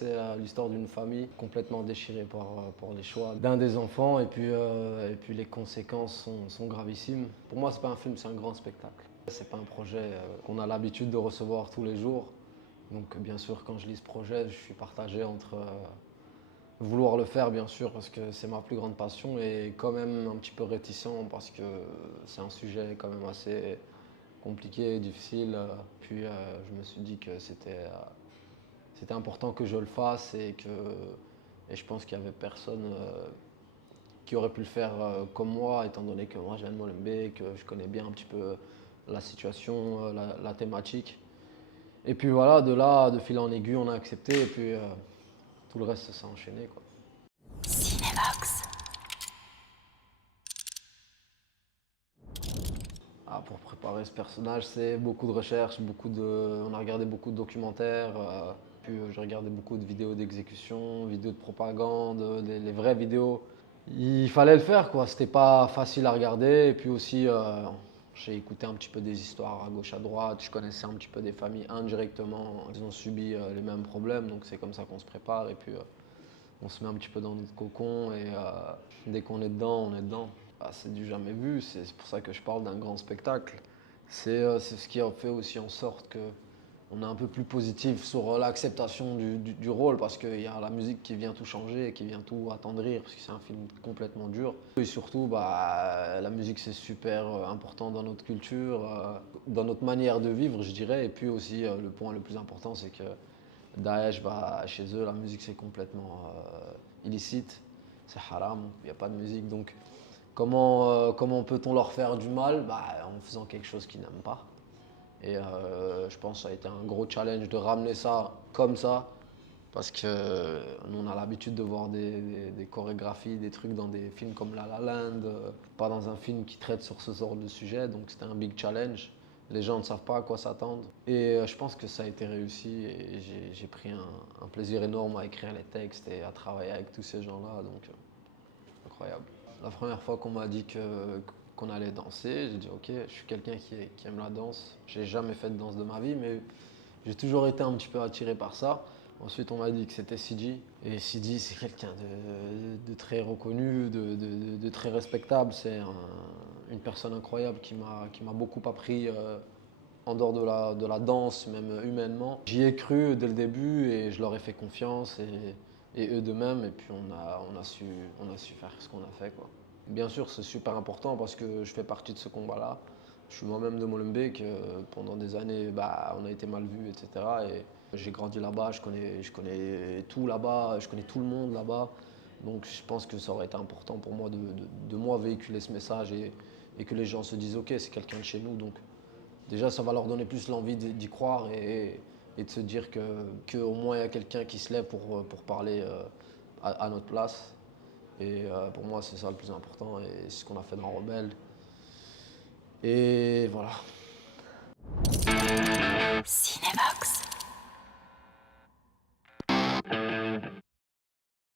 c'est l'histoire d'une famille complètement déchirée par les choix d'un des enfants et puis les conséquences sont gravissimes. Pour moi, c'est pas un film, c'est un grand spectacle. C'est pas un projet qu'on a l'habitude de recevoir tous les jours. Donc bien sûr, quand je lis ce projet, je suis partagé entre vouloir le faire, bien sûr, parce que c'est ma plus grande passion, et quand même un petit peu réticent parce que c'est un sujet quand même assez compliqué, difficile. Puis je me suis dit que c'était important que je le fasse et je pense qu'il n'y avait personne qui aurait pu le faire comme moi, étant donné que moi je viens de Molenbeek, que je connais bien un petit peu la situation, la thématique. Et puis voilà, de là, de fil en aiguille, on a accepté et puis tout le reste s'est enchaîné, quoi. Cinevox. Ah, pour préparer ce personnage, c'est beaucoup de recherches, on a regardé beaucoup de documentaires, puis j'ai regardé beaucoup de vidéos d'exécution, vidéos de propagande, les vraies vidéos. Il fallait le faire, quoi. C'était pas facile à regarder. Et puis aussi, j'ai écouté un petit peu des histoires à gauche, à droite. Je connaissais un petit peu des familles indirectement. Ils ont subi les mêmes problèmes, donc c'est comme ça qu'on se prépare. Et puis, on se met un petit peu dans notre cocon et dès qu'on est dedans, on est dedans. Bah, c'est du jamais vu, c'est pour ça que je parle d'un grand spectacle. C'est ce qui a fait aussi en sorte que on est un peu plus positif sur l'acceptation du rôle, parce qu'il y a la musique qui vient tout changer et qui vient tout attendrir, parce que c'est un film complètement dur. Et surtout, bah, la musique c'est super important dans notre culture, dans notre manière de vivre, je dirais. Et puis aussi, le point le plus important, c'est que Daesh, bah, chez eux, la musique c'est complètement illicite, c'est haram, il n'y a pas de musique. Donc comment peut-on leur faire du mal? Bah, en faisant quelque chose qu'ils n'aiment pas. Et je pense que ça a été un gros challenge de ramener ça comme ça, parce que nous on a l'habitude de voir des chorégraphies, des trucs dans des films comme La La Land, pas dans un film qui traite sur ce genre de sujet, donc c'était un big challenge. Les gens ne savent pas à quoi s'attendre. Et je pense que ça a été réussi et j'ai pris un plaisir énorme à écrire les textes et à travailler avec tous ces gens-là, donc incroyable. La première fois qu'on m'a dit qu'on allait danser, j'ai dit ok, je suis quelqu'un qui aime la danse. J'ai jamais fait de danse de ma vie, mais j'ai toujours été un petit peu attiré par ça. Ensuite, on m'a dit que c'était Sidi. Et Sidi, c'est quelqu'un de très reconnu, de très respectable. C'est une personne incroyable qui m'a beaucoup appris en dehors de la danse, même humainement. J'y ai cru dès le début et je leur ai fait confiance et eux de même. Et puis on a su faire ce qu'on a fait, quoi. Bien sûr, c'est super important parce que je fais partie de ce combat-là. Je suis moi-même de Molenbeek. Pendant des années, bah, on a été mal vus, etc. Et j'ai grandi là-bas, je connais tout là-bas, je connais tout le monde là-bas. Donc je pense que ça aurait été important pour moi de moi véhiculer ce message et que les gens se disent ok, c'est quelqu'un de chez nous. Donc déjà, ça va leur donner plus l'envie d'y croire et de se dire qu'au moins il y a quelqu'un qui se lève pour parler à notre place. Et pour moi, c'est ça le plus important et c'est ce qu'on a fait dans Rebelle. Et voilà. Cinevox.